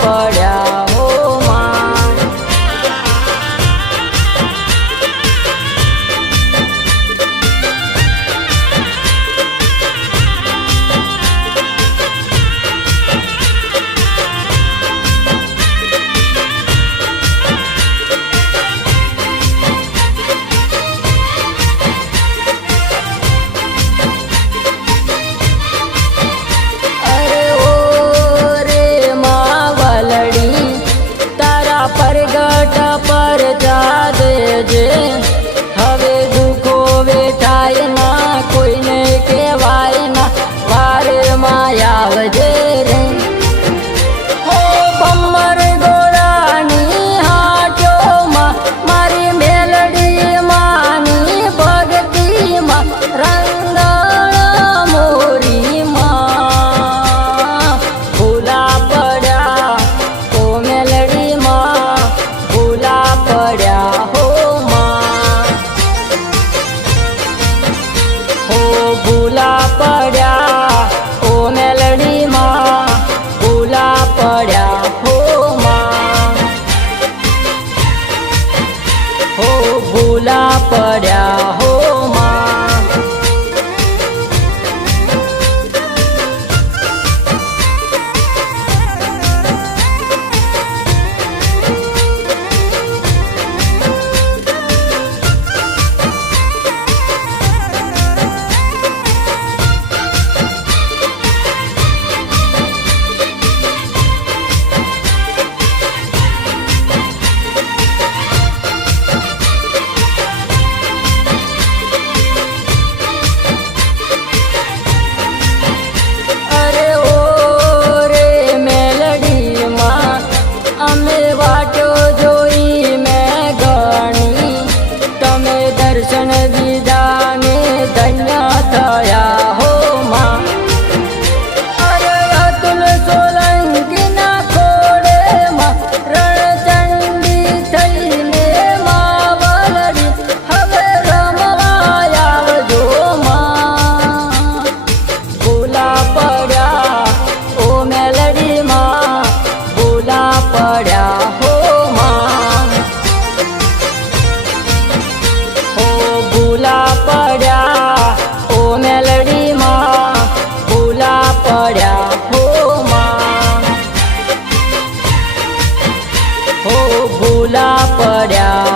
પડ્યા હો માં. પ્રગટ પર જા દેજે, હવે દુઃખો વેઠાય ના, કોઈને કહેવાય ના, વારે માં આવજે રે. હો ભમર ગોળાની હાટોમાં મારી મેલડી માની ભગતીમાં રંગણ મોરી માં ભૂલા પડ્યા ઓ મેલડી માં, ભૂલા પડ્યા હો માં. હો ભૂલા પડ્યા ઓ મેલડી માં, ભૂલા પડ્યા હો માં. હો ભૂલા પડ્યા હો માં. દર્શન દીધા ને ધન્ય થયા હો માં. અરે અતુલ સોલંકી ના ખોડે માં રણચંડી થઈને માં વલડી, હવે રમવા આવજો માં. ભૂલા પડ્યા ઓ મેલડી માં, ભૂલા પડ્યા હો માં. ભૂલા પડ્યા ઓ મેલડી માં, ભૂલા પડ્યા હો માં. હો ભૂલા પડ્યા